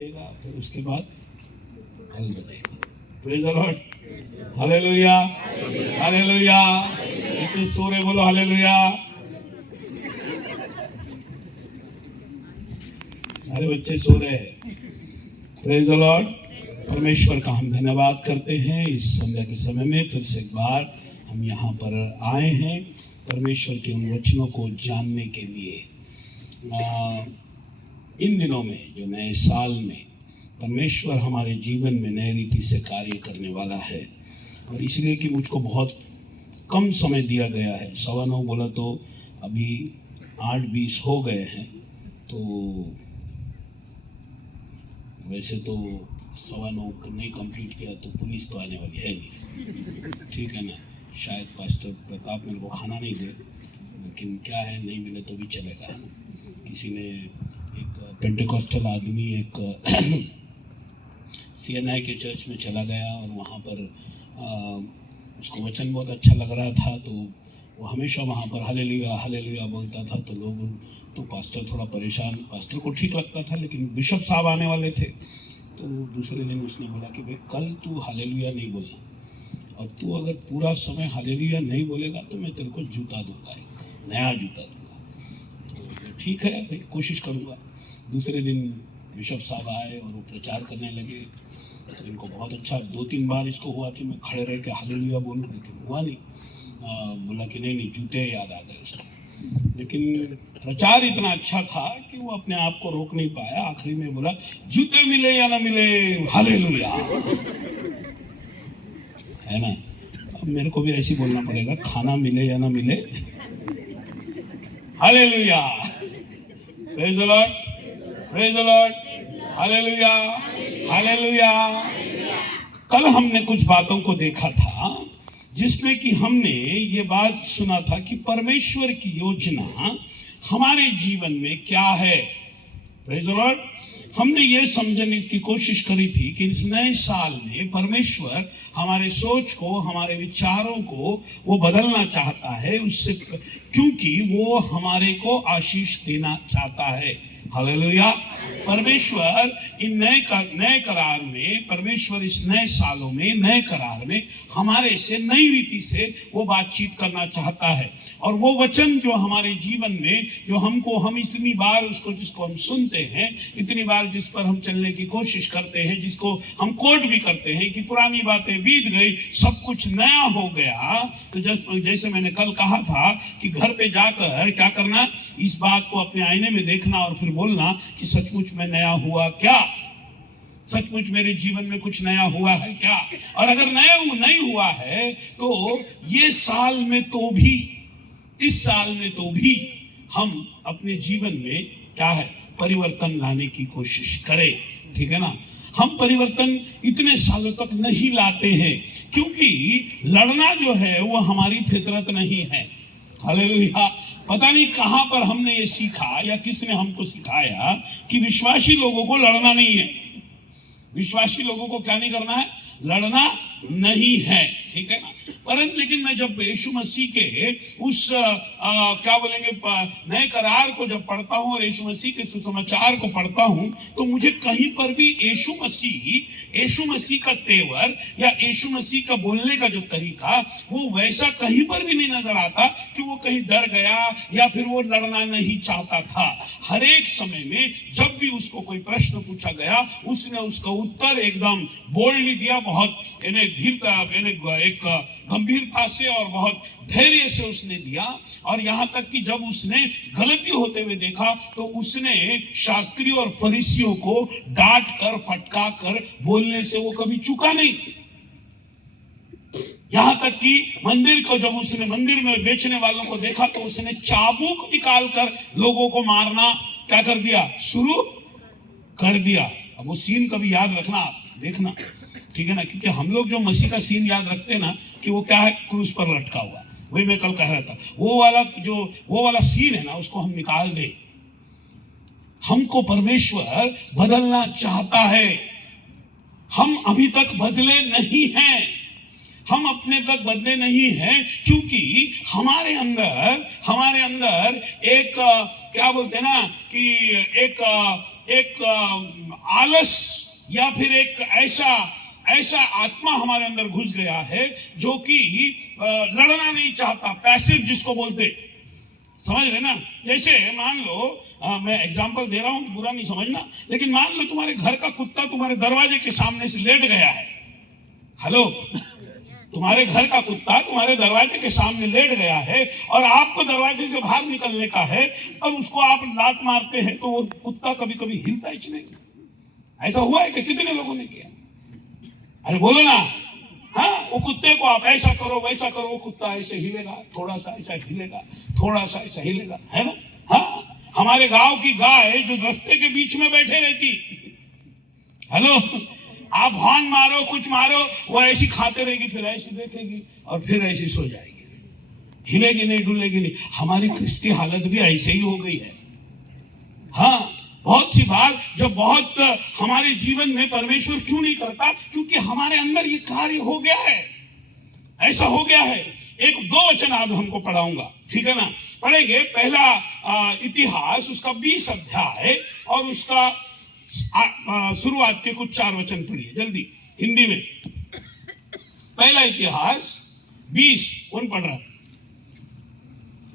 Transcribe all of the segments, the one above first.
फिर उसके बाद कल बजेगा। Praise the Lord, hallelujah, hallelujah. इतने सो रहे, बोलो हालेलुया। सारे बच्चे सो रहे हैं। Praise the Lord. परमेश्वर का हम धन्यवाद करते हैं इस संध्या के समय में फिर से एक बार हम यहाँ पर आए हैं परमेश्वर के उन वचनों को जानने के लिए। इन दिनों में जो नए साल में परमेश्वर हमारे जीवन में नए रीति से कार्य करने वाला है, और इसलिए कि मुझको बहुत कम समय दिया गया है। 9:15 बोला तो अभी 8:20 हो गए हैं, तो वैसे तो 9:15 नहीं कंप्लीट किया तो पुलिस तो आने वाली है नहीं, ठीक है ना। शायद पास्टर प्रताप मेरे को खाना नहीं दे, लेकिन क्या है, नहीं मिले तो भी चलेगा। किसी ने एक पेंटेकोस्टल आदमी एक CNI के चर्च में चला गया और वहाँ पर उसको वचन बहुत अच्छा लग रहा था, तो वो हमेशा वहाँ पर हालेलुया हालेलुया बोलता था। तो लोग, तो पास्टर थोड़ा परेशान, पास्टर को ठीक लगता था, लेकिन बिशप साहब आने वाले थे। तो दूसरे दिन उसने बोला कि भाई कल तू हालेलुया नहीं बोलना, और तू अगर पूरा समय हालेलुया नहीं बोलेगा तो मैं तेरे को जूता दूंगा, एक नया जूता दूंगा। तो ठीक है भाई, कोशिश करूँगा। दूसरे दिन बिशप साहब आए और वो प्रचार करने लगे, तो इनको बहुत अच्छा 2-3 बार इसको हुआ कि मैं खड़े रह के हालेलुया बोलूं, लेकिन हुआ नहीं। बोला कि नहीं जूते याद आ गए उसको। लेकिन प्रचार इतना अच्छा था कि वो अपने आप को रोक नहीं पाया। आखिरी में बोला जूते मिले या ना मिले हालेलुया, है ना। अब मेरे को भी ऐसे बोलना पड़ेगा, खाना मिले या ना मिले hallelujah. Praise the Lord, praise the Lord, hallelujah, hallelujah. कल हमने कुछ बातों को देखा था जिसमें कि हमने ये बात सुना था कि परमेश्वर की योजना हमारे जीवन में क्या है। Praise the Lord. हमने ये समझने की कोशिश करी थी कि इस नए साल में परमेश्वर हमारे सोच को, हमारे विचारों को वो बदलना चाहता है, उससे क्योंकि वो हमारे को आशीष देना चाहता है। हालेलुया। परमेश्वर इन नए करार में, परमेश्वर इस नए सालों में, नए करार में हमारे से नई रीति से वो बातचीत करना चाहता है। और वो वचन जो हमारे जीवन में, जो हम इतनी बार उसको, जिसको हम सुनते हैं, इतनी बार जिस पर हम चलने की कोशिश करते हैं, जिसको हम कोट भी करते हैं कि पुरानी बातें बीत गई, सब कुछ नया हो गया। तो जैसे मैंने कल कहा था कि घर पे जाकर क्या करना, इस बात को अपने आईने में देखना और फिर बोलना कि सचमुच में नया हुआ क्या, सचमुच मेरे जीवन में कुछ नया हुआ है क्या। और अगर नया नहीं हुआ है तो ये साल में तो भी, इस साल में तो भी हम अपने जीवन में क्या है, परिवर्तन लाने की कोशिश करें, ठीक है ना। हम परिवर्तन इतने सालों तक नहीं लाते हैं क्योंकि लड़ना जो है वो हमारी फितरत नहीं है। हालेलुया। पता नहीं कहां पर हमने ये सीखा या किसने हमको सिखाया कि विश्वासी लोगों को लड़ना नहीं है। विश्वासी लोगों को क्या नहीं करना है, लड़ना नहीं है, ठीक है ना। परंतु लेकिन मैं जब यीशु मसीह के उस क्या बोलेंगे, नए करार को जब पढ़ता हूं और यीशु मसीह के सुसमाचार को पढ़ता हूं, तो मुझे कहीं पर भी यीशु मसीह का तेवर या यीशु मसीह का बोलने का जो तरीका, वो वैसा कहीं पर भी नहीं नजर आता कि वो कहीं डर गया या फिर वो लड़ना नहीं चाहता था। हर एक समय में जब भी उसको कोई प्रश्न पूछा गया, उसने उसका उत्तर एकदम बोल्डली दिया, बहुत एक गंभीरता से और बहुत धैर्य से उसने दिया। और यहाँ तक कि जब उसने गलती होते हुए देखा तो उसने शास्त्री और फरीसियों को डांट कर, फटका कर बोलने से वो कभी चूका नहीं। यहाँ तक कि मंदिर को जब उसने, मंदिर में बेचने वालों को देखा तो उसने चाबुक निकाल कर लोगों को मारना क्या कर दिया, शुरू कर दिया। अब वो सीन कभी याद रखना, आप देखना, ठीक है ना, क्योंकि हम लोग जो मसीह का सीन याद रखते हैं ना कि वो क्या है, क्रूस पर लटका हुआ। वही मैं कल कह रहा था, वो वाला सीन है ना, उसको हम निकाल दे। हमको परमेश्वर बदलना चाहता है। हम अभी तक बदले नहीं हैं, हम अपने तक बदले नहीं हैं, क्योंकि हमारे अंदर एक क्या बोलते हैं ना कि एक आलस या फिर एक ऐसा आत्मा हमारे अंदर घुस गया है जो कि लड़ना नहीं चाहता, पैसिव जिसको बोलते, समझ रहे ना। जैसे मान लो मैं एग्जांपल दे रहा हूं, बुरा नहीं समझना, लेकिन मान लो तुम्हारे घर का कुत्ता तुम्हारे दरवाजे के सामने से लेट गया है। हेलो, तुम्हारे घर का कुत्ता तुम्हारे दरवाजे के सामने लेट गया है और आपको दरवाजे से बाहर निकलने का है, और उसको आप लात मारते हैं तो वो कुत्ता कभी कभी हिलता ही नहीं। ऐसा हुआ है कि कितने लोगों ने किया? अरे बोलो ना। हाँ, वो कुत्ते को आप ऐसा करो वैसा करो, वो कुत्ता ऐसे हिलेगा, थोड़ा सा ऐसा हिलेगा, थोड़ा सा ऐसा हिलेगा, है ना। हाँ, हमारे गांव की गाय जो रास्ते के बीच में बैठे रहती, हेलो, आप हॉर्न मारो कुछ मारो, वो ऐसी खाते रहेगी, फिर ऐसी देखेगी और फिर ऐसी सो जाएगी, हिलेगी नहीं डुलेगी नहीं। हमारी क्रिस्ती हालत भी ऐसे ही हो गई है। हाँ, बहुत सी बार जब बहुत हमारे जीवन में परमेश्वर क्यों नहीं करता, क्योंकि हमारे अंदर ये कार्य हो गया है, ऐसा हो गया है। एक दो वचन आज हमको पढ़ाऊंगा, ठीक है ना। पढ़ेंगे पहला इतिहास उसका 20 अध्याय और उसका शुरुआत के कुछ 4 वचन पढ़िए जल्दी हिंदी में। पहला इतिहास 20, कौन पढ़ रहा है?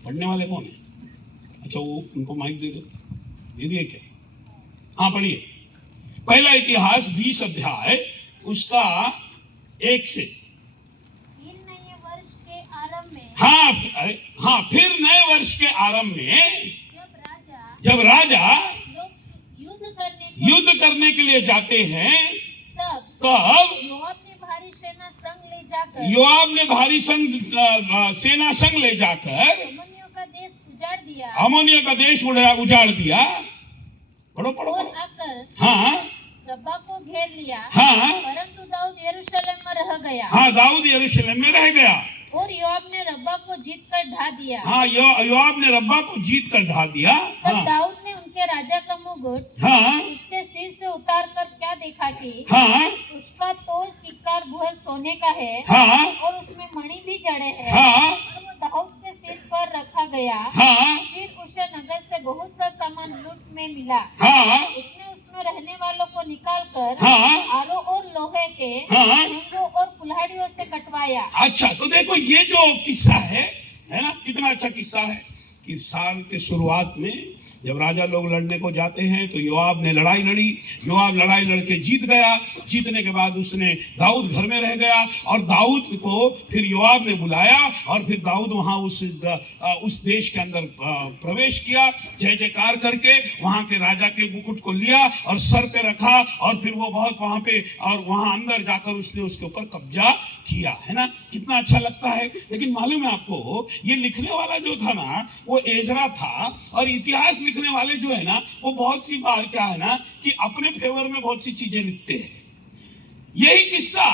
पढ़ने वाले कौन है? अच्छा, वो उनको माइक दे दिए क्या? हाँ, पढ़िए। पहला इतिहास 20 अध्याय उसका 1 से। फिर नए वर्ष के आरंभ में, हाँ, फिर नए वर्ष के आरंभ में जब राजा लोग युद्ध करने के लिए जाते हैं, तब योआब ने भारी सेना सेना संग ले जाकर अम्मोनियों का देश उजाड़ दिया। पढ़ो। और आकर हाँ, रब्बा को घेर लिया। हाँ, परंतु दाऊद यरूशलेम में रह गया। हाँ, दाऊद यरूशलेम में रह गया। और योआब ने रब्बा को जीत कर ढा दिया। हाँ, योआब ने रब्बा को जीत कर ढा दिया। तब हाँ, दाऊद ने उनके राजा का मुकुट हाँ, उसके सिर से उतार कर क्या देखा कि हाँ, उसका तोल किक्कार भर सोने का है, हाँ, और उसमें मणि भी जड़े हैं। हाँ, और वो दाऊद के सिर पर रखा गया। हाँ, फिर उसे नगर से बहुत सा सामान लूट में मिला। हाँ, उसने उसमें रहने वालों को निकालकर हाँ, आरों और लोहे के हाँ। झंडों और कुल्हाड़ियों से कटवाया। अच्छा, तो देखो ये जो किस्सा है ना, कितना अच्छा किस्सा है कि साल के शुरुआत में जब राजा लोग लड़ने को जाते हैं तो योआब ने लड़ाई लड़ी। योआब लड़ाई लड़के जीत गया। जीतने के बाद उसने दाऊद घर में रह गया और दाऊद को फिर योआब ने बुलाया और फिर दाऊद वहां उस देश के अंदर प्रवेश किया, जय जयकार करके वहां के राजा के मुकुट को लिया और सर पे रखा और फिर वो बहुत वहां पे और वहां अंदर जाकर उसने उसके ऊपर कब्जा किया, है ना। कितना अच्छा लगता है। लेकिन मालूम है आपको, ये लिखने वाला जो था ना वो एजरा था, और इतिहास लिखने वाले जो है ना वो बहुत सी बार क्या है ना कि अपने फेवर में बहुत सी चीजें लिखते हैं। यही किस्सा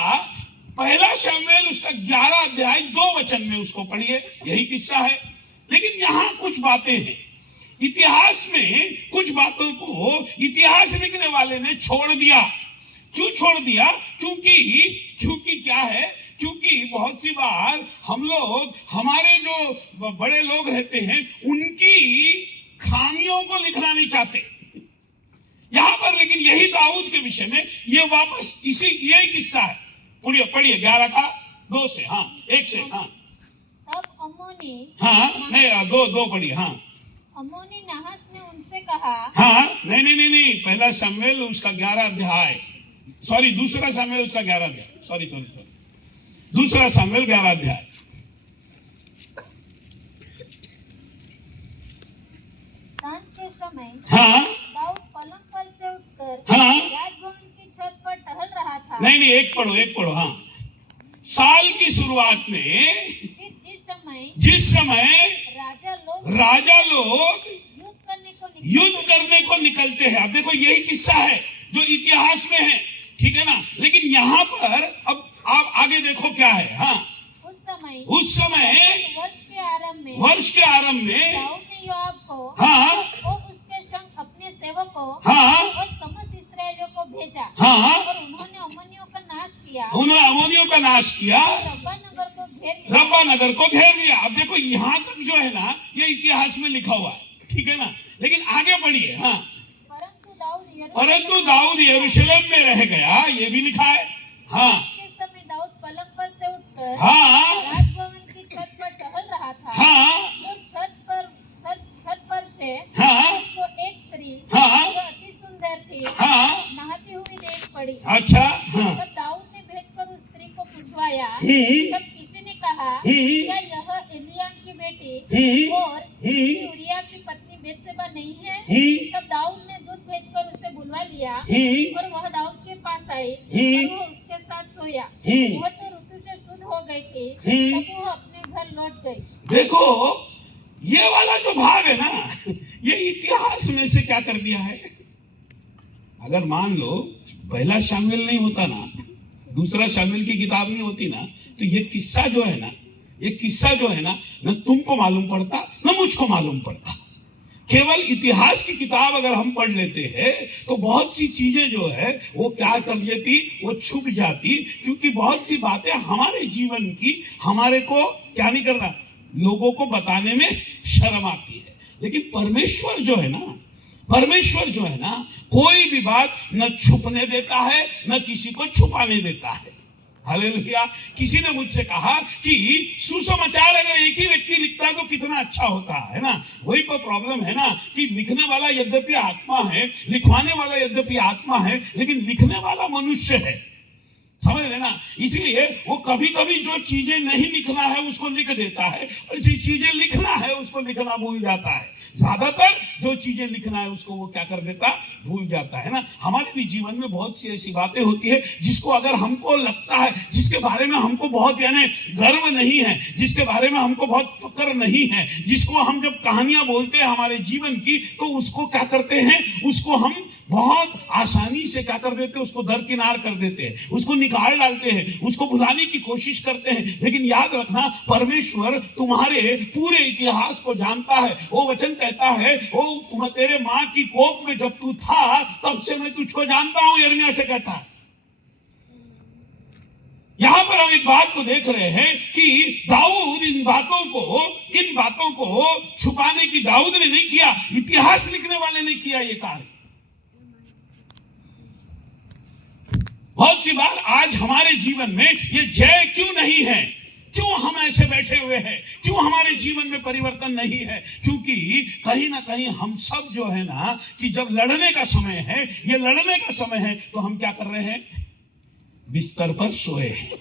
पहला शमूएल उसका 11 अध्याय 2 वचन में उसको पढ़िए, यही किस्सा है। लेकिन यहां कुछ बातें हैं इतिहास में, कुछ बातों को इतिहास लिखने वाले ने छोड़ दिया। क्यों छोड़ दिया? क्योंकि क्या है, क्योंकि बहुत सी बार हम लोग, हमारे जो बड़े लोग रहते हैं उनकी खामियों को लिखना नहीं चाहते यहां पर। लेकिन यही दाऊद के विषय में ये वापस यही किस्सा है। पढ़िए 11 का 2 से, हाँ 1 से। हाँ, तब अम्मोनी, हाँ नहीं 2 पढ़िए। हाँ, अम्मोनी नाहास ने उनसे कहा। हाँ, नहीं, पहला शमूएल उसका 11 अध्याय, सॉरी दूसरा शमूएल उसका 11 अध्याय, सॉरी दूसरा शमूएल 11 अध्याय। सांझ के समय हाँ, दाऊद पलंग पर से उठकर हाँ, राजभवन की छत पर टहल रहा था। नहीं एक पढ़ो। हाँ, साल की शुरुआत में फिर जिस समय राजा लोग युद्ध करने को निकलते हैं। अब देखो यही किस्सा है जो इतिहास में है, ठीक है ना। लेकिन यहाँ पर अब आप आगे देखो क्या है। हाँ, उस समय वर्ष के आरंभ में दाऊद ने योआब को हाँ, और उसके संग अपने सेवकों हाँ, और समस्त इस्राएलियों को भेजा। हाँ, और उन्होंने अम्मोनियों का नाश किया। उन्होंने अम्मोनियों का नाश किया, रब्बा नगर को घेर लिया। अब देखो यहाँ तक जो है ना ये इतिहास में लिखा हुआ है, ठीक है ना। लेकिन आगे बढ़िए। हाँ, परंतु दाऊद परंतु दाऊद यरूशलेम में रह गया, ये भी लिखा है। हाँ के समय दाऊद पलंग पर से उठकर हाँ राजभवन की छत पर टहल रहा था। हाँ और छत पर से हाँ उसको एक स्त्री हाँ जो अति सुंदर थी हाँ नहाती हुई देख पड़ी। अच्छा हाँ तब दाऊद ने भेजकर उस स्त्री को पूछवाया। हम्म, तब किसी ने कहा, हम्म, क्या यह एलियाम की बेटी और हम्म, उरिया की पत्नी बेतशेबा नहीं है? हम्म, तब दाऊद ने दूत भेजकर उसे बुलवा लिया हम्म, और वह दाऊद के पास आई हम्म, और वह उसके साथ सोया। हम्म, वह तो ऋतु से शुद्ध हो गई थी। हम्म। तब वह अपने घर लौट गई। देखो ये वाला जो भाग है ना, ये इतिहास में से क्या कर दिया है। अगर मान लो पहला शामिल नहीं होता ना, दूसरा शामिल की किताब नहीं होती ना, तो ये किस्सा जो है ना, ये किस्सा जो है ना, न तुमको मालूम पड़ता न मुझको मालूम पड़ता। केवल इतिहास की किताब अगर हम पढ़ लेते हैं तो बहुत सी चीजें जो है वो क्या कर देती, वो छुप जाती, क्योंकि बहुत सी बातें हमारे जीवन की हमारे को क्या नहीं करना, लोगों को बताने में शर्म आती है। लेकिन परमेश्वर जो है ना, परमेश्वर जो है ना, कोई भी बात न छुपने देता है न किसी को छुपाने देता है। हालेलुया। किसी ने मुझसे कहा कि सुसमाचार अगर एक ही व्यक्ति लिखता तो कितना अच्छा होता है ना। वही पर प्रॉब्लम है ना कि लिखने वाला यद्यपि आत्मा है, लिखवाने वाला यद्यपि आत्मा है, लेकिन लिखने वाला मनुष्य है। समझ रहे ना। इसलिए वो कभी कभी जो चीजें नहीं लिखना है उसको लिख देता है, और जो चीजें लिखना है उसको लिखना भूल जाता है। ज्यादातर जो चीजें लिखना है उसको वो क्या कर देता, भूल जाता है ना। हमारे भी जीवन में बहुत सी ऐसी बातें होती है जिसको अगर हमको लगता है, जिसके बारे में हमको बहुत यानी गर्व नहीं है, जिसके बारे में हमको बहुत फक्र नहीं है, जिसको हम जब कहानियां बोलते हैं हमारे जीवन की, तो उसको क्या करते हैं, उसको हम बहुत आसानी से क्या कर देते हैं, उसको दरकिनार कर देते हैं, उसको निकाल डालते हैं, उसको भुलाने की कोशिश करते हैं। लेकिन याद रखना, परमेश्वर तुम्हारे पूरे इतिहास को जानता है। वो वचन कहता है, वो तेरे माँ की कोख में जब तू था तब से मैं तुझको जानता हूं, यिर्मयाह से कहता है। यहां पर हम एक बात को देख रहे हैं कि दाऊद इन बातों को छुपाने की दाऊद ने नहीं किया, इतिहास लिखने वाले ने किया ये कार्य। बहुत सी बार आज हमारे जीवन में ये जय क्यों नहीं है, क्यों हम ऐसे बैठे हुए हैं, क्यों हमारे जीवन में परिवर्तन नहीं है? क्योंकि कहीं ना कहीं हम सब जो है ना, कि जब लड़ने का समय है, ये लड़ने का समय है, तो हम क्या कर रहे हैं, बिस्तर पर सोए हैं।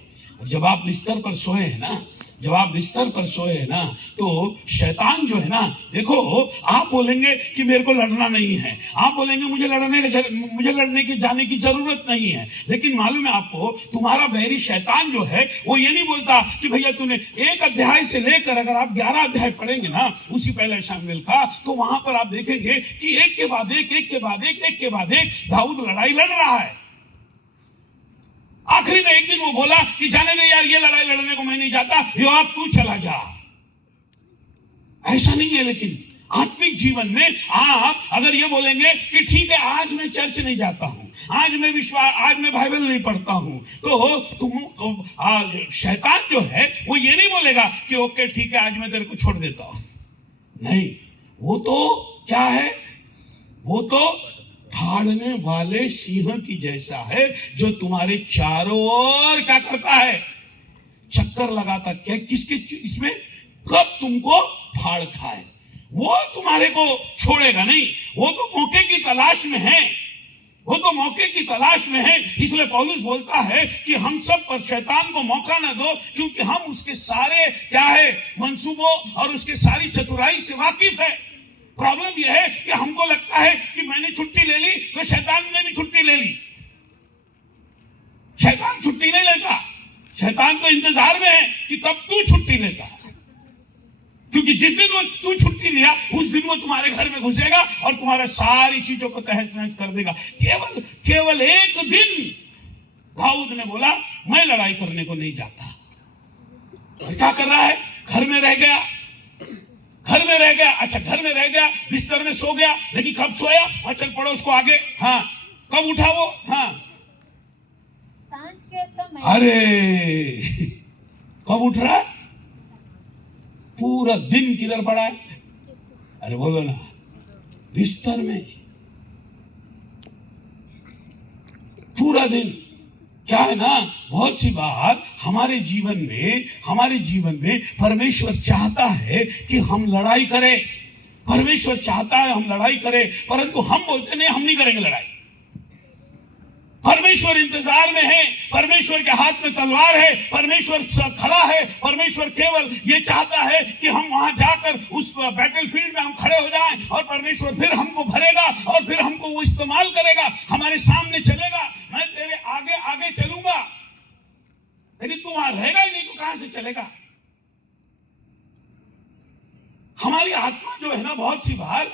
और जब आप बिस्तर पर सोए हैं ना, जब आप बिस्तर पर सोए हैं ना, तो शैतान जो है ना, देखो आप बोलेंगे कि मेरे को लड़ना नहीं है, आप बोलेंगे मुझे लड़ने के जाने की जरूरत नहीं है, लेकिन मालूम है आपको, तुम्हारा बैरी शैतान जो है वो ये नहीं बोलता कि भैया तूने एक अध्याय से लेकर अगर आप 11 अध्याय पढ़ेंगे ना उसी पहले शामिल का, तो वहां पर आप देखेंगे कि एक के बाद एक दाऊद लड़ाई लड़ रहा है। आखिरी में एक दिन वो बोला कि जाने दे यार, ये लड़ाई लड़ने को मैं नहीं जाता, योआब तू चला जा। ऐसा नहीं है। लेकिन आत्मिक जीवन में आप अगर ये बोलेंगे कि ठीक है आज मैं चर्च नहीं जाता हूं, आज मैं बाइबल नहीं पढ़ता हूं, तो शैतान जो है वो ये नहीं बोलेगा कि ओके ठीक है आज मैं तेरे को छोड़ देता हूं। नहीं, वो तो क्या है, वो तो फाड़ने वाले सिंह की जैसा है जो तुम्हारे चारों ओर क्या करता है, चक्कर लगाता, क्या किसके इसमें कब तुमको फाड़ खाए। वो तुम्हारे को छोड़ेगा नहीं, वो तो मौके की तलाश में है, वो तो मौके की तलाश में है। इसलिए पौलुस बोलता है कि हम सब पर शैतान को मौका ना दो, क्योंकि हम उसके सारे क्या है मंसूबों और उसके सारी चतुराई से वाकिफ है। प्रॉब्लम यह है कि हमको लगता है कि मैंने छुट्टी ले ली तो शैतान ने भी छुट्टी ले ली। शैतान छुट्टी नहीं लेता, शैतान तो इंतजार में है कि कब तू छुट्टी लेता, क्योंकि जिस दिन वो तू छुट्टी लिया उस दिन वो तुम्हारे घर में घुसेगा और तुम्हारे सारी चीजों को तहस नहस कर देगा। केवल एक दिन दाऊद ने बोला मैं लड़ाई करने को नहीं जाता, और क्या कर रहा है, घर में रह गया। अच्छा घर में रह गया, बिस्तर में सो गया, लेकिन कब सोया, और चल पड़ो उसको आगे। हाँ, कब उठा वो, हाँ सांझ के समय। अरे कब उठ रहा है, पूरा दिन किधर पड़ा है, अरे बोलो ना, बिस्तर में। पूरा दिन। क्या है ना, बहुत सी बार हमारे जीवन में परमेश्वर चाहता है कि हम लड़ाई करें। परमेश्वर चाहता है हम लड़ाई करें, परंतु हम बोलते नहीं, हम नहीं करेंगे लड़ाई। परमेश्वर इंतजार में है, परमेश्वर के हाथ में तलवार है, परमेश्वर खड़ा है। परमेश्वर केवल ये चाहता है कि हम वहां जाकर उस बैटलफील्ड में हम खड़े हो जाएं, और परमेश्वर फिर हमको भरेगा और फिर हमको वो इस्तेमाल करेगा, हमारे सामने चलेगा। मैं तेरे आगे आगे चलूंगा, लेकिन तू वहां रहेगा ही नहीं तो कहां से चलेगा। हमारी आत्मा जो है ना, बहुत सी बार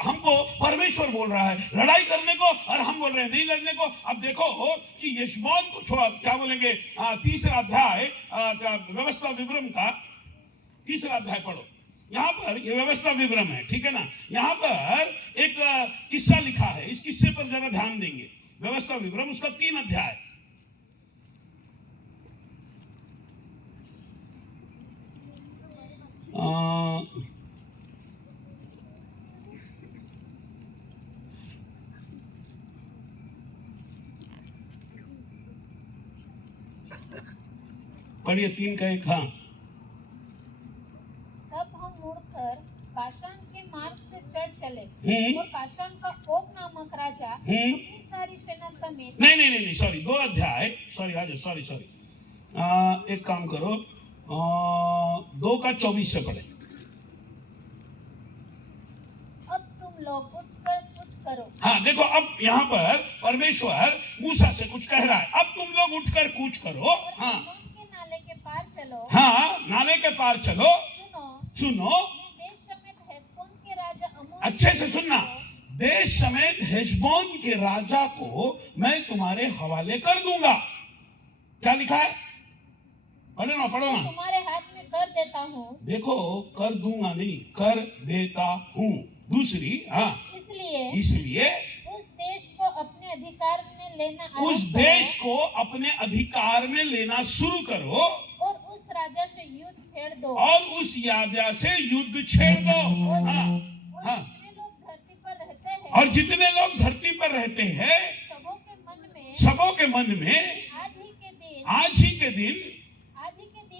हमको परमेश्वर बोल रहा है लड़ाई करने को, और हम बोल रहे हैं नहीं लड़ने को। अब देखो कि यशमोन को छोड़ा, क्या बोलेंगे, तीसरा अध्याय व्यवस्था विवरण का तीसरा अध्याय पढ़ो। यहाँ पर ये व्यवस्था विवरण है, ठीक है ना। यहाँ पर एक किस्सा लिखा है, इस किस्से पर जरा ध्यान देंगे। व्यवस्था विवरण उसका 3 अध्याय। पढ़िए 3 का 1। हाँ, तब हम मुड़कर बाशान के मार्ग से चढ़ चले, और बाशान का ओग नामक राजा अपनी सारी सेना समेत। नहीं, सॉरी, 2 अध्याय, सॉरी, एक काम करो, 2 का 24 से पढ़े। अब तुम लोग उठकर कुछ करो। हाँ, देखो अब यहाँ पर परमेश्वर मूसा से कुछ कह रहा है। अब तुम लोग उठकर कूच करो। हाँ, के नाले के पार चलो। हाँ, नाले के पार चलो। सुनो, मैं देश समेत हेशबोन के राजा अमोन, अच्छे से सुनना, देश समेत हेशबोन के राजा को मैं तुम्हारे हवाले कर दूंगा। क्या लिखा है, पढ़ो ना। तुम्हारे हाथ में कर देता हूँ। देखो, कर दूंगा नहीं, कर देता हूँ। दूसरी, हाँ, इसलिए उस देश को अपने अधिकार में लेना लेना शुरू करो, और उस राजा से युद्ध छेड़ दो। हाँ, और जितने लोग धरती पर रहते हैं, सबों के मन में आज ही के दिन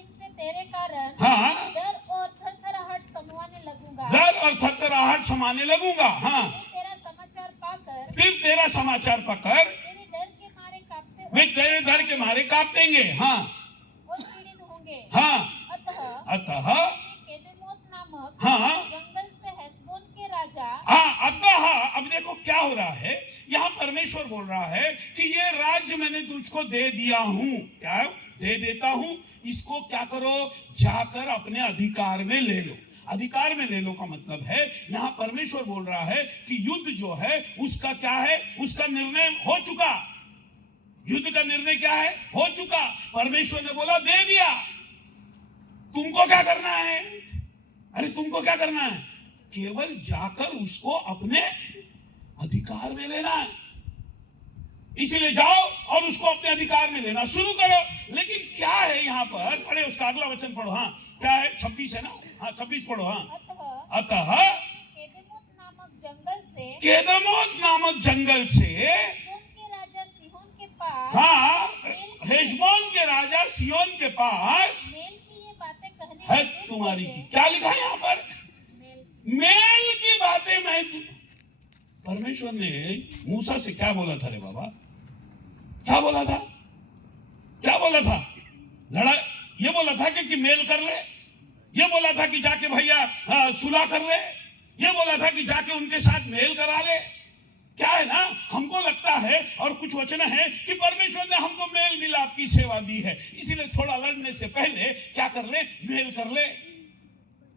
से तेरे कारण हाँ, डर और थरथराहट समाने लगूंगा। हाँ, फिर तेरा समाचार पाकर वे तेरे डर के मारे कांपेंगे। हाँ, और पीड़ित होंगे। हाँ, अतः केदेमोत नामक हाँ, जंगल से हेशबोन के राजा। हाँ, अब देखो क्या हो रहा है। यहाँ परमेश्वर बोल रहा है कि ये राज्य मैंने तुझको दे दिया हूँ। क्या दे देता हूँ? इसको क्या करो, जाकर अपने अधिकार में ले लो। अधिकार में ले लो का मतलब है, यहाँ परमेश्वर बोल रहा है कि युद्ध जो है उसका क्या है, उसका निर्णय हो चुका। युद्ध का निर्णय क्या है, हो चुका। परमेश्वर ने बोला दे दिया, तुमको क्या करना है? अरे तुमको क्या करना है? केवल जाकर उसको अपने अधिकार में लेना है। इसीलिए जाओ और उसको अपने अधिकार में लेना शुरू करो। लेकिन क्या है यहाँ पर, पढ़े उसका अगला वचन पढ़ो। हाँ, क्या है, 26 है ना। हाँ, 26 पढ़ो। हाँ, अतः केदेमोत नामक जंगल से राजा सिहोन के पास, हाँ, हेशबोन के राजा सियोन के पास मेल की ये बातें कहने है तुम्हारी की। क्या लिखा है यहाँ पर? मेल की बातें। मैं परमेश्वर ने मूसा से क्या बोला था रे बाबा? क्या बोला था? लड़ाई, ये बोला था कि मेल कर ले, ये बोला था कि जाके भैया सुलह कर ले, ये बोला था कि जाके उनके साथ मेल करा ले। क्या है ना, हमको लगता है और कुछ वचन है कि परमेश्वर ने हमको मेल मिलाप की सेवा दी है, इसीलिए थोड़ा लड़ने से पहले क्या कर ले, मेल कर ले।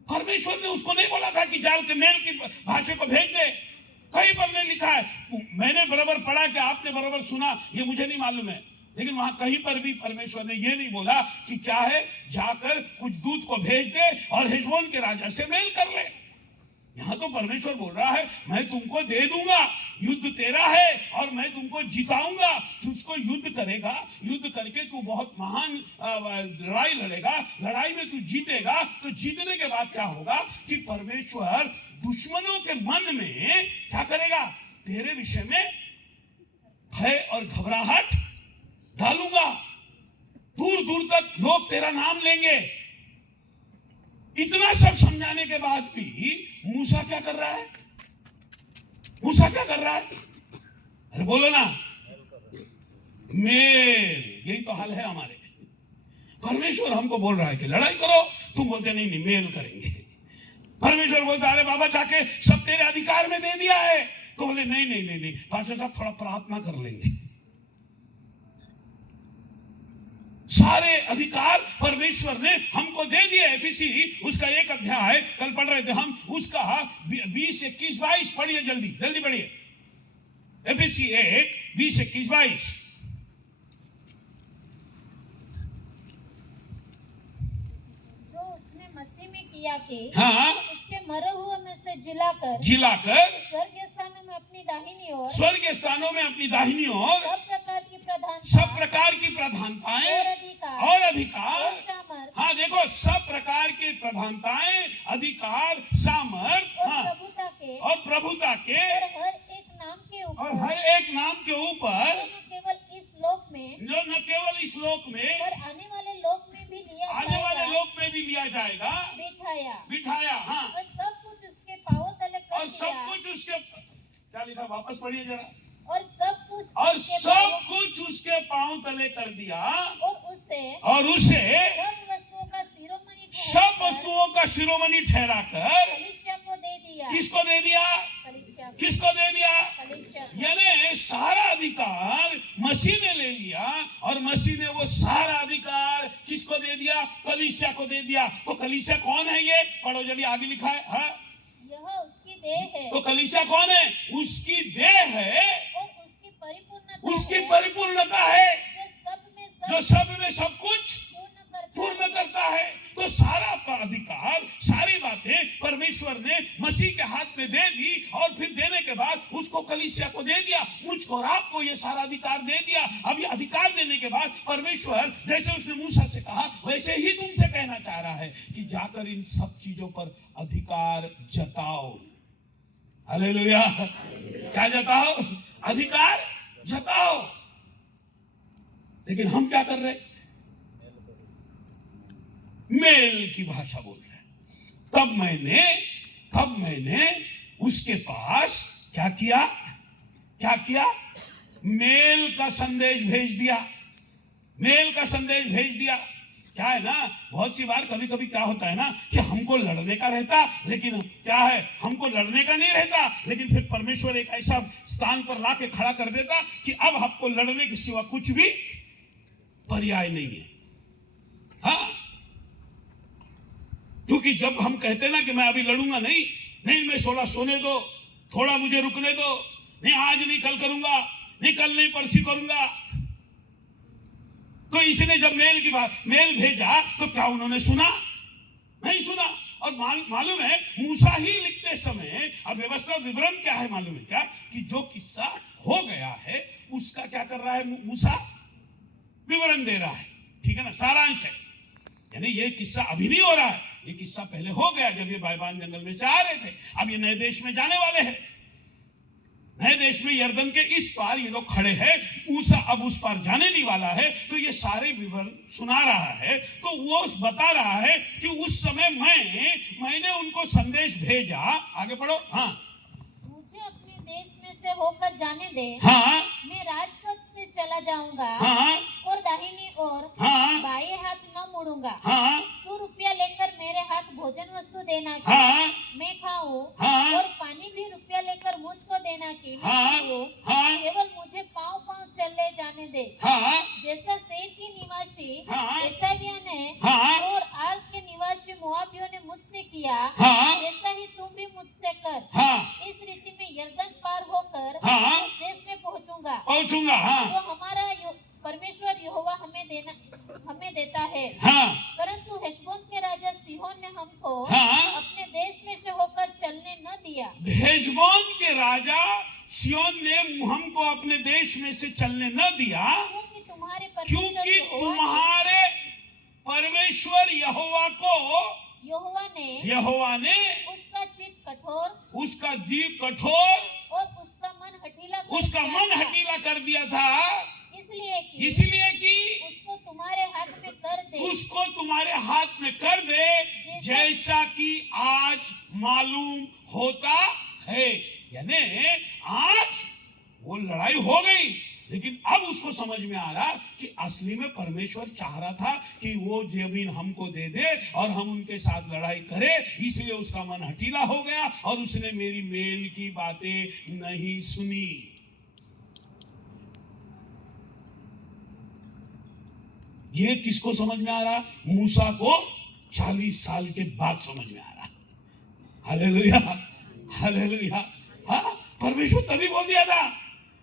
परमेश्वर ने उसको नहीं बोला था कि जाल के मेल की भाषा को भेज दे। कहीं पर नहीं लिखा है, मैंने बराबर पढ़ा कि आपने बराबर सुना, ये मुझे नहीं मालूम है, लेकिन वहां कहीं पर भी परमेश्वर ने ये नहीं बोला कि क्या है, जाकर कुछ दूत को भेज दे और हेशबोन के राजा से मेल कर ले। यहाँ तो परमेश्वर बोल रहा है मैं तुमको दे दूंगा, युद्ध तेरा है और मैं तुमको जिताऊंगा। तुझको युद्ध करेगा, युद्ध करके तू बहुत महान लड़ाई लड़ेगा, लड़ाई में तू जीतेगा। तो जीतने के बाद क्या होगा कि परमेश्वर दुश्मनों के मन में क्या करेगा, तेरे विषय में भय और घबराहट डालूंगा, दूर दूर तक लोग तेरा नाम लेंगे। इतना सब समझाने के बाद भी मूसा क्या कर रहा है? मूसा क्या कर रहा है? अरे बोलो ना, मेल। यही तो हाल है हमारे। परमेश्वर हमको बोल रहा है कि लड़ाई करो, तुम बोलते नहीं नहीं मेल करेंगे। परमेश्वर बोलता अरे बाबा जाके सब तेरे अधिकार में दे दिया है, तो बोले नहीं नहीं नहीं नहीं पास्टर साहब थोड़ा प्रार्थना कर लेंगे। सारे अधिकार परमेश्वर ने हमको दे दिए। एफिसी उसका 1 अध्याय कल पढ़ रहे थे हम, उसका 20, 21, 22 पढ़िए, जल्दी जल्दी पढ़िए। एफिसी 1, 20, 21, 22। जो उसने मसीह में किया कि हाँ, उसके मरे हुए में से जिलाकर स्वर्गीय स्थानों में अपनी दाहिनी ओर स्वर्गीय स्थानों में अपनी दाहिनी ओर सब प्रकार की प्रधानताएं और और अधिकार। और सामर्थ हाँ देखो, सब प्रकार की प्रधानताएं, अधिकार, सामर्थ, और हाँ, प्रभुता के और हर एक नाम के और ऊपर हर एक नाम के ऊपर, जो न केवल इस लोक में जो न केवल इस लोक में और आने वाले लोक में भी लिया आने वाले जाएगा, लोक में भी लिया जाएगा, बिठाया। हाँ, और सब कुछ उसके पांवों तले कर और सब दिया, कुछ उसके, क्या लिखा वापस पढ़िए जरा, और सब कुछ और उसके सब पांवों- कुछ उसके पांव तले कर दिया, और उसे सब वस्तुओं का शिरोमणि ठहराकर कलीसिया को दे दिया। किसको दे दिया? कलीसिया को- किसको दे दिया? कलीसिया को। यानी सारा अधिकार मसीह ने ले लिया, और मसीह ने वो सारा अधिकार किसको दे दिया? कलीसिया को दे दिया। तो कलीसिया कौन है? ये पढ़ो जल्दी, आगे लिखा है। हाँ, यह उसकी देह है तो कलीसिया कौन है? उसकी देह है, और उसकी परिपूर्णता उसकी है, परिपूर्णता है, जो सब में सब कुछ पूर्ण पूर्ण करता है। तो सारा का अधिकार, सारी बातें परमेश्वर ने मसीह के हाथ में दे दी, और फिर देने के बाद उसको कलीसिया को दे दिया, मुझको और आपको ये सारा अधिकार दे दिया। अब ये अधिकार देने के बाद परमेश्वर जैसे उसने मूसा से कहा, वैसे ही तुमसे कहना चाह रहा है कि जाकर इन सब चीजों पर अधिकार जताओ। हालेलुया। क्या जताओ? अधिकार जताओ। लेकिन हम क्या कर रहे? मेल की भाषा बोल रहे हैं। तब मैंने उसके पास क्या किया? मेल का संदेश भेज दिया। मेल का संदेश भेज दिया। क्या है ना, बहुत सी बार कभी कभी क्या होता है ना कि हमको लड़ने का रहता, लेकिन क्या है, हमको लड़ने का नहीं रहता, लेकिन फिर परमेश्वर एक ऐसा स्थान पर ला के खड़ा कर देता कि अब आपको लड़ने के सिवा कुछ भी पर्याय नहीं है। हाँ, क्योंकि जब हम कहते ना कि मैं अभी लड़ूंगा, नहीं मैं 16 सोने दो, थोड़ा मुझे रुकने दो, नहीं आज नहीं कल करूंगा, नहीं कल नहीं परसी करूंगा। तो इसने जब मेल भेजा तो क्या उन्होंने सुना? नहीं सुना। और मालूम है, मूसा ही लिखते समय, अब व्यवस्था विवरण क्या है मालूम है क्या? कि जो किस्सा हो गया है उसका क्या कर रहा है मूसा? विवरण दे रहा है। ठीक है ना, सारांश है। यानी ये किस्सा अभी नहीं हो रहा है, ये किस्सा पहले हो गया जब ये बायबान जंगल में से आ रहे थे। अब ये नए देश में जाने वाले हैं। नए देश में यर्दन के इस पार ये लोग खड़े हैं, मूसा अब उस पार जाने नहीं वाला है, तो ये सारे विवरण सुना रहा है। तो वो बता रहा है कि उस समय मैंने उनको संदेश भेजा। आगे पढ़ो। हाँ, मुझे अपने देश में से होकर जाने दे। हाँ, मैं राजपथ से चला जाऊंगा, हाँ, और दाहिनी ओर हाँ, बाएं हाथ न मुड़ूंगा। हाँ, तू रुपया लेकर मेरे हाथ भोजन वस्तु देना कि हाँ, मैं खाऊं, हाँ, और पानी भी रुपया लेकर मुझको देना कि मैं हाँ, पीऊं। हाँ, केवल मुझे पांव पांव चले जाने दे। हाँ, जैसा सेर की निवासी हाँ, एसाविया ने हाँ, और आर्क के निवासी मोआबियों ने मुझसे किया, हाँ, वैसा ही तुम भी मुझसे कर। हाँ, इस रीति में यर्दन पार होकर हाँ, इस देश में पहुंचूंगा पहुंचूंगा। हाँ, जो हमारा परमेश्वर यहोवा हमें देता है। हाँ, परंतु हेशबोन के राजा सिहोन ने हमको हाँ, अपने देश में से होकर चलने न दिया। हेशबोन के राजा सिय्योन ने हमको अपने देश में से चलने न दिया, क्योंकि तुम्हारे परमेश्वर यहोवा को यहोवा ने उसका चित्त कठोर, उसका जीव कठोर, और उसका मन हठीला कर उसका दिया मन था। हठीला कर दिया था, इसलिए कि इसलिए दे, उसको तुम्हारे हाथ में कर दे, जैसा कि आज मालूम होता है। यानी आज वो लड़ाई हो गई, लेकिन अब उसको समझ में आ रहा कि असली में परमेश्वर चाह रहा था कि वो जमीन हमको दे दे और हम उनके साथ लड़ाई करें, इसलिए उसका मन हठीला हो गया और उसने मेरी मेल की बातें नहीं सुनी। ये किसको समझ में आ रहा? मूसा को 40 साल के बाद समझ में आ रहा। Hallelujah, hallelujah. हाँ, परमेश्वर तभी बोल दिया था।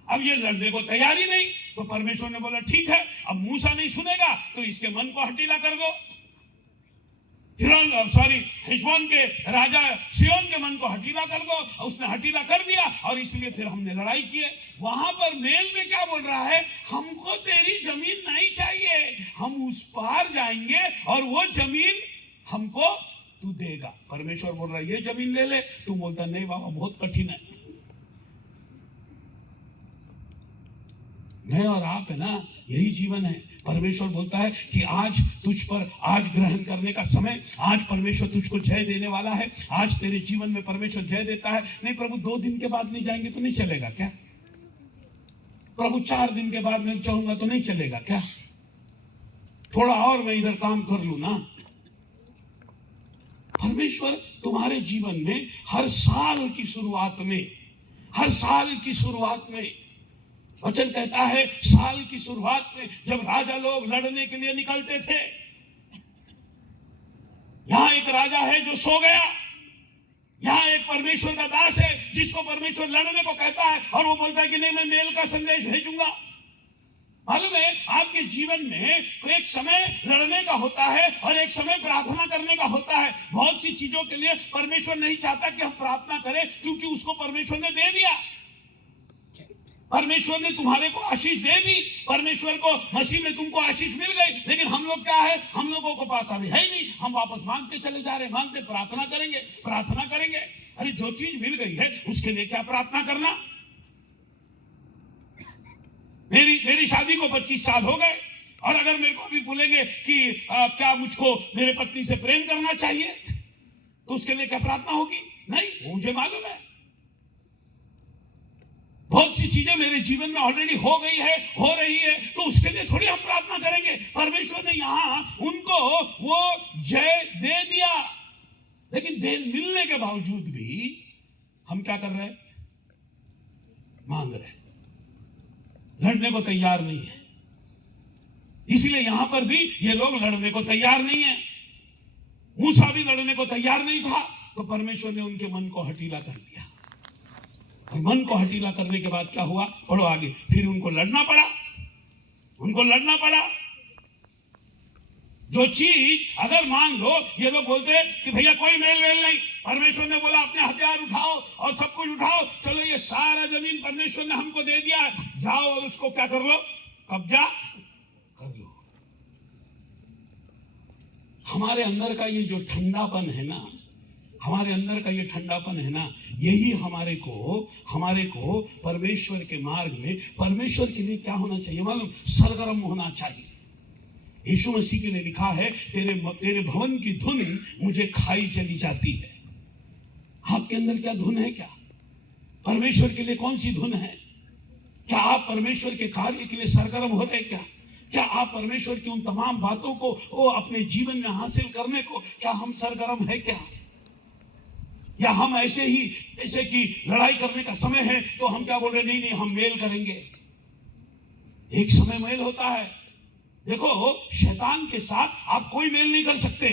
अब ये लड़ने को तैयार ही नहीं, तो परमेश्वर ने बोला ठीक है, अब मूसा नहीं सुनेगा तो इसके मन को हठीला कर दो। हिजबोन के राजा सिय्योन के मन को हठीला कर दो। उसने हठीला कर दिया और इसलिए फिर हमने लड़ाई की है। वहां पर मेल में क्या बोल रहा है? हमको तेरी जमीन नहीं चाहिए, हम उस पार जाएंगे और वो जमीन हमको तू देगा। परमेश्वर बोल रहा है ये जमीन ले ले, तू बोलता नहीं बाबा बहुत कठिन है। मैं और आप है ना, यही जीवन है। परमेश्वर बोलता है कि आज तुझ पर आज ग्रहण करने का समय, आज परमेश्वर तुझको जय देने वाला है। आज तेरे जीवन में परमेश्वर जय देता है। नहीं प्रभु 2 दिन के बाद नहीं जाएंगे तो नहीं चलेगा क्या? प्रभु 4 दिन के बाद मैं चाहूंगा तो नहीं चलेगा क्या? थोड़ा और मैं इधर काम कर लूं ना। परमेश्वर तुम्हारे जीवन में हर साल की शुरुआत में, हर साल की शुरुआत में, वचन कहता है साल की शुरुआत में जब राजा लोग लड़ने के लिए निकलते थे, यहां एक राजा है जो सो गया, यहां एक परमेश्वर का दास है जिसको परमेश्वर लड़ने को कहता है और वो बोलता है कि नहीं मैं मेल का संदेश भेजूंगा। मालूम है आपके जीवन में तो एक समय लड़ने का होता है और एक समय प्रार्थना करने का होता है। बहुत सी चीजों के लिए परमेश्वर नहीं चाहता कि हम प्रार्थना करें, क्योंकि उसको परमेश्वर ने दे दिया। परमेश्वर ने तुम्हारे को आशीष दे दी, परमेश्वर को मसीह में तुमको आशीष मिल गई, लेकिन हम लोग क्या है, हम लोगों को पास अभी है ही नहीं। हम वापस मांगते चले जा रहे, मांगते प्रार्थना करेंगे, प्रार्थना करेंगे। अरे जो चीज मिल गई है उसके लिए क्या प्रार्थना करना? मेरी शादी को 25 साल हो गए और अगर मेरे को अभी बोलेंगे कि क्या मुझको मेरे पत्नी से प्रेम करना चाहिए, तो उसके लिए क्या प्रार्थना होगी? नहीं, मुझे मालूम है बहुत सी चीजें मेरे जीवन में ऑलरेडी हो गई है, हो रही है, तो उसके लिए थोड़ी हम प्रार्थना करेंगे। परमेश्वर ने यहां उनको वो जय दे दिया, लेकिन दे मिलने के बावजूद भी हम क्या कर रहे हैं? मांग रहे, लड़ने को तैयार नहीं है। इसलिए यहां पर भी ये लोग लड़ने को तैयार नहीं है। मूसा भी लड़ने को तैयार नहीं था, तो परमेश्वर ने उनके मन को हठीला कर दिया। और मन को हठीला करने के बाद क्या हुआ? पढ़ो आगे। फिर उनको लड़ना पड़ा, उनको लड़ना पड़ा। जो चीज अगर मान लो ये लोग बोलते कि भैया कोई मेल नहीं, परमेश्वर ने बोला अपने हथियार उठाओ और सब कुछ उठाओ, चलो ये सारा जमीन परमेश्वर ने हमको दे दिया, जाओ और उसको क्या कर लो? कब्जा कर लो। हमारे अंदर का ये जो ठंडापन है ना, हमारे अंदर का ये ठंडापन है ना, यही हमारे को परमेश्वर के मार्ग में, परमेश्वर के लिए क्या होना चाहिए मालूम? सरगर्म होना चाहिए। यीशु मसीह के लिए लिखा है तेरे भवन की धुन मुझे खाई चली जाती है। आपके अंदर क्या धुन है? क्या परमेश्वर के लिए कौन सी धुन है? क्या आप परमेश्वर के कार्य के लिए सरगर्म हो रहे? क्या आप परमेश्वर की उन तमाम बातों को अपने जीवन में हासिल करने को क्या हम सरगर्म है? क्या या हम ऐसे ही, जैसे कि लड़ाई करने का समय है तो हम क्या बोल रहे? नहीं हम मेल करेंगे। एक समय मेल होता है। देखो शैतान के साथ आप कोई मेल नहीं कर सकते,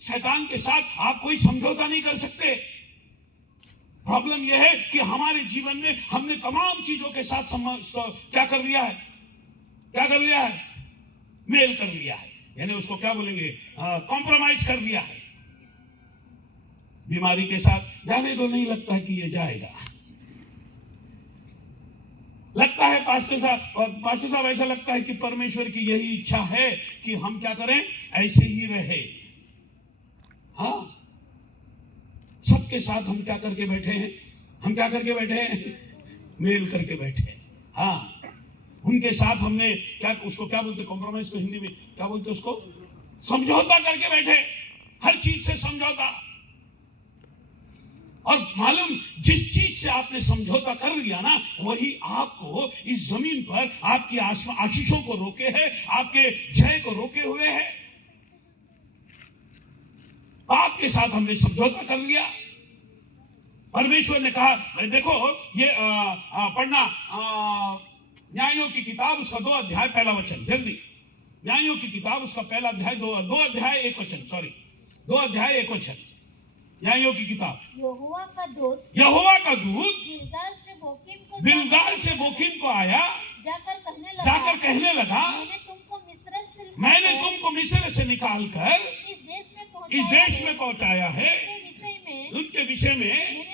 शैतान के साथ आप कोई समझौता नहीं कर सकते। प्रॉब्लम यह है कि हमारे जीवन में हमने तमाम चीजों के साथ क्या कर लिया है? मेल कर लिया है। यानी उसको क्या बोलेंगे? कॉम्प्रोमाइज कर दिया है। बीमारी के साथ जाने दो, नहीं लगता है कि ये जाएगा। लगता है पास्टर साहब ऐसा लगता है कि परमेश्वर की यही इच्छा है कि हम क्या करें? ऐसे ही रहे। हाँ, सबके साथ हम क्या करके बैठे हैं? मेल करके बैठे हैं। हाँ, उनके साथ हमने क्या उसको क्या बोलते, कॉम्प्रोमाइज को हिंदी में क्या बोलते उसको, समझौता करके बैठे, हर चीज से समझौता। और मालूम, जिस चीज से आपने समझौता कर लिया ना, वही आपको इस जमीन पर आपकी आशीषों को रोके है, आपके जय को रोके हुए है। पाप के साथ हमने समझौता कर लिया। परमेश्वर ने कहा, देखो ये पढ़ना न्यायों की किताब उसका 2 अध्याय पहला वचन, जल्दी। न्यायों की किताब उसका पहला अध्याय 2 अध्याय 1 वचन, सॉरी 2 अध्याय 1 वचन। न्यायों की किताब। यहोवा का दूत बिलगाल से बोकीम को आया, जाकर कहने लगा मैंने तुमको मिस्र से निकालकर इस देश में पहुंचाया है। उनके विषय में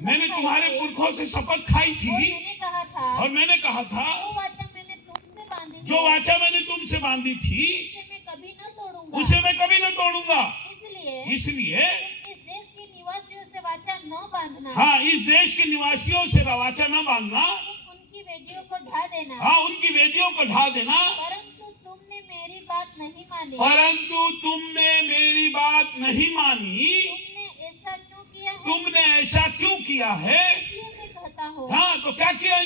मैंने तुम्हारे पुरखों से शपथ खाई थी और मैंने कहा था जो वाचा मैंने तुमसे बांधी थी उसे मैं कभी न तोड़ूंगा। इसलिए इस देश के निवासियों से वाचा न बांधना। हाँ, इस देश के निवासियों से वाचा न बांधना। उनकी वेदियों को ढा देना। हाँ, उनकी वेदियों को ढा देना। परंतु तुमने मेरी बात नहीं मानी। तुमने ऐसा क्यों किया है? इसलिए मैं कहता हूँ। हाँ, तो क्या किया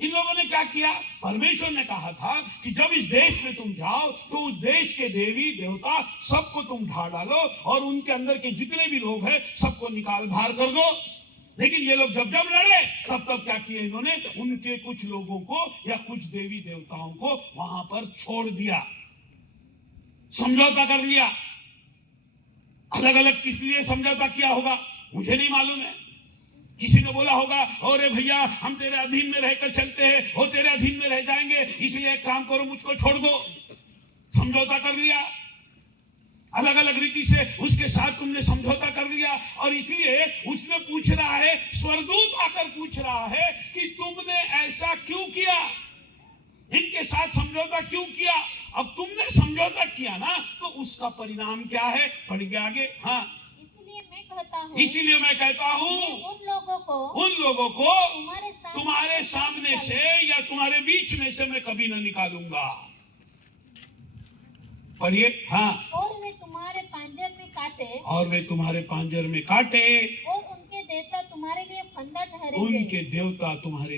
इन लोगों ने क्या किया? परमेश्वर ने कहा था कि जब इस देश में तुम जाओ तो उस देश के देवी देवता सबको तुम ढा डालो और उनके अंदर के जितने भी लोग हैं सबको निकाल बाहर कर दो। लेकिन ये लोग जब लड़े तब क्या किया इन्होंने? उनके कुछ लोगों को या कुछ देवी देवताओं को वहां पर छोड़ दिया, समझौता कर लिया। अलग अलग किस लिए समझौता किया होगा मुझे नहीं मालूम है। किसी ने बोला होगा, अरे भैया हम तेरे अधीन में रहकर चलते हैं, वो तेरे अधीन में रह जाएंगे, इसलिए एक काम करो मुझको छोड़ दो। समझौता कर लिया, अलग अलग रीति से उसके साथ तुमने समझौता कर लिया। और इसलिए उसने पूछ रहा है, स्वर्गदूत आकर पूछ रहा है कि तुमने ऐसा क्यों किया, इनके साथ समझौता क्यों किया? अब तुमने समझौता किया ना, तो उसका परिणाम क्या है? पढ़ेंगे आगे। हाँ, इसीलिए मैं कहता हूँ उन लोगों को तुम्हारे सामने से या तुम्हारे बीच में से मैं कभी न निकालूंगा। पढ़िए। हाँ, और वे तुम्हारे पांजर में काटे और उनके देवता तुम्हारे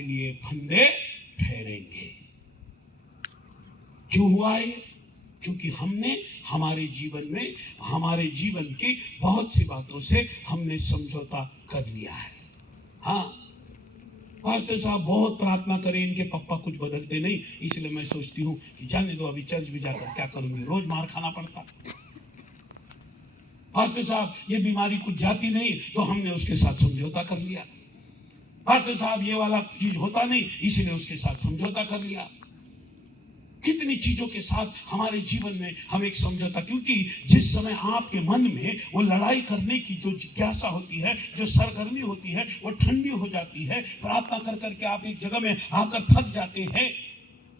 लिए फंदे ठहरेंगे। क्यों हुआ है? क्योंकि हमने हमारे जीवन की बहुत सी बातों से हमने समझौता कर लिया है। हाँ, पास्टर साहब बहुत प्रार्थना करें, इनके पप्पा कुछ बदलते नहीं, इसलिए मैं सोचती हूँ कि जाने दो, अभी चर्च भी जाकर क्या करूंगी, रोज मार खाना पड़ता। पास्टर साहब ये बीमारी कुछ जाती नहीं, तो हमने उसके साथ समझौता कर लिया। पास्टर साहब ये वाला चीज होता नहीं, इसलिए उसके साथ समझौता कर लिया। कितनी चीजों के साथ हमारे जीवन में हम एक समझौता, क्योंकि जिस समय आपके मन में वो लड़ाई करने की जो जिज्ञासा होती है, जो सरगर्मी होती है, वो ठंडी हो जाती है। प्रार्थना कर करके आप एक जगह में आकर थक जाते हैं।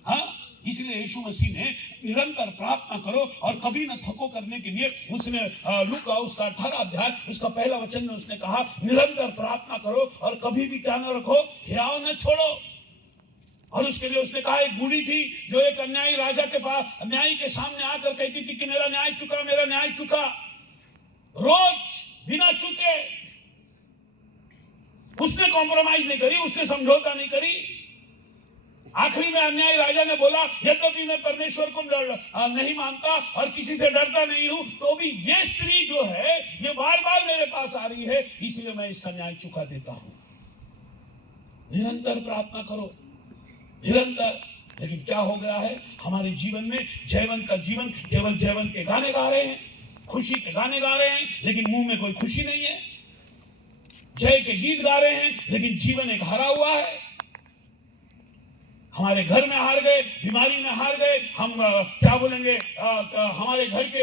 हाँ, इसलिए यीशु मसीह ने निरंतर प्रार्थना करो और कभी न थको करने के लिए उसने लूका उसका 18 अध्याय उसका पहला वचन में उसने कहा, निरंतर प्रार्थना करो और कभी भी क्या न रखो, हियाव न छोड़ो। और उसके लिए उसने कहा, एक बूढ़ी थी जो एक अन्यायी राजा के पास, न्यायी के सामने आकर कहती थी कि मेरा न्याय चुका। रोज बिना चुके उसने कॉम्प्रोमाइज नहीं करी, उसने समझौता नहीं करी। आखिरी में अन्यायी राजा ने बोला, यद्यपि मैं परमेश्वर को नहीं मानता और किसी से डरता नहीं हूं, तो भी ये स्त्री जो है ये बार बार मेरे पास आ रही है, इसलिए मैं इसका न्याय चुका देता हूं। निरंतर प्रार्थना करो, निरंतर। लेकिन क्या हो गया है हमारे जीवन में? जयवंत का जीवन केवल जयवंत के गाने गा रहे हैं, खुशी के गाने गा रहे हैं, लेकिन मुंह में कोई खुशी नहीं है। जय के गीत गा रहे हैं, लेकिन जीवन एक हारा हुआ है। हमारे घर में हार गए, बीमारी में हार गए, हम क्या बोलेंगे, हमारे घर के